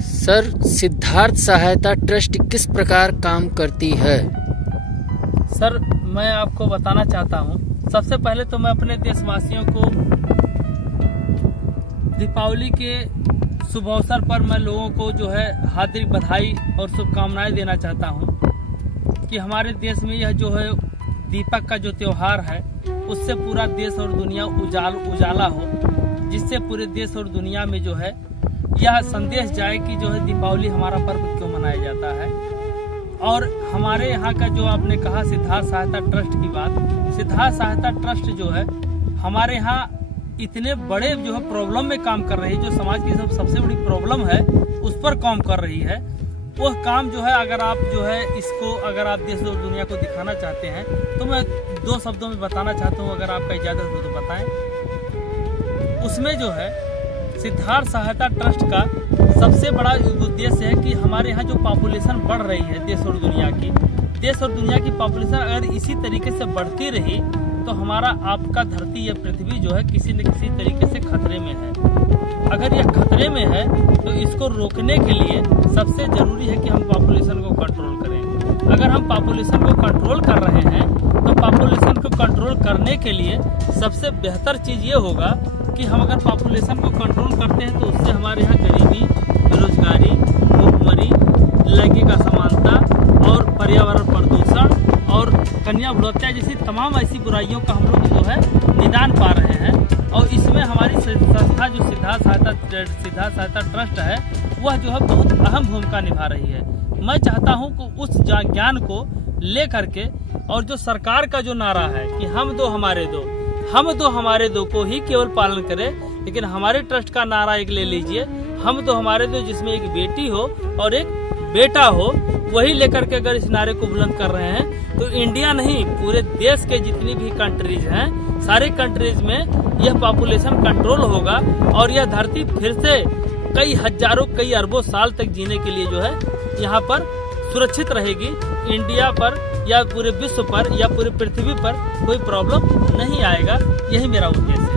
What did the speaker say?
Sir, Siddharth सहायता trust किस प्रकार काम करती है? सर, मैं आपको बताना चाहता हूँ। सबसे पहले तो मैं अपने देशवासियों को दीपावली के शुभ अवसर पर मैं लोगों को जो है हार्दिक बधाई और शुभकामनाएं देना चाहता हूँ कि हमारे देश में यह जो है दीपक का जो त्योहार है उससे पूरा देश और दुनिया उजाला हो, जिससे पूरे देश और दुनिया में जो है यह संदेश जाए कि जो है दीपावली हमारा पर्व क्यों मनाया जाता है। और हमारे यहाँ का जो आपने कहा सिद्धार्थ सहायता ट्रस्ट की बात, सिद्धार्थ सहायता ट्रस्ट जो है हमारे यहाँ इतने बड़े जो है प्रॉब्लम में काम कर रही है, जो समाज की सबसे बड़ी प्रॉब्लम है उस पर काम कर रही है। वो काम जो है अगर आप जो है इसको अगर आप देश और दुनिया को दिखाना चाहते हैं तो मैं 2 शब्दों में बताना चाहता हूँ, अगर आपका इजाज़त हो तो बताएं। उसमें जो है सिद्धार्थ सहायता ट्रस्ट का सबसे बड़ा उद्देश्य है कि हमारे यहाँ जो पॉपुलेशन बढ़ रही है देश और दुनिया की पॉपुलेशन अगर इसी तरीके से बढ़ती रही तो हमारा आपका धरती या पृथ्वी जो है किसी न किसी तरीके से खतरे में है। अगर यह खतरे में है तो इसको रोकने के लिए सबसे जरूरी है कि हम पॉपुलेशन को कंट्रोल करें। अगर हम पॉपुलेशन को कंट्रोल कर रहे हैं तो पॉपुलेशन को कंट्रोल करने के लिए सबसे बेहतर चीज़ ये होगा कि हम अगर पॉपुलेशन को कंट्रोल करते हैं तो उससे हमारे यहाँ गरीबी, बेरोजगारी, भूखमरी, लैंगिक असमानता और पर्यावरण प्रदूषण और कन्या भ्रूणहत्या जैसी तमाम ऐसी बुराइयों का हम लोग जो है निदान पा रहे हैं। और इसमें हमारी संस्था जो सिद्धार्थ सहायता ट्रस्ट है वह जो है बहुत अहम भूमिका निभा रही है। मैं चाहता हूं कि उस ज्ञान को ले करके और जो सरकार का जो नारा है कि हम दो हमारे दो को ही केवल पालन करें, लेकिन हमारे ट्रस्ट का नारा एक ले लीजिए, हम दो हमारे दो, जिसमें एक बेटी हो और एक बेटा हो, वही लेकर के अगर इस नारे को बुलंद कर रहे हैं तो इंडिया नहीं पूरे देश के जितनी भी कंट्रीज हैं सारे कंट्रीज में यह पॉपुलेशन कंट्रोल होगा और यह धरती फिर से कई हजारों कई अरबों साल तक जीने के लिए जो है यहाँ पर सुरक्षित रहेगी। इंडिया पर या पूरे विश्व पर या पूरी पृथ्वी पर कोई प्रॉब्लम नहीं आएगा। यही मेरा उद्देश्य है।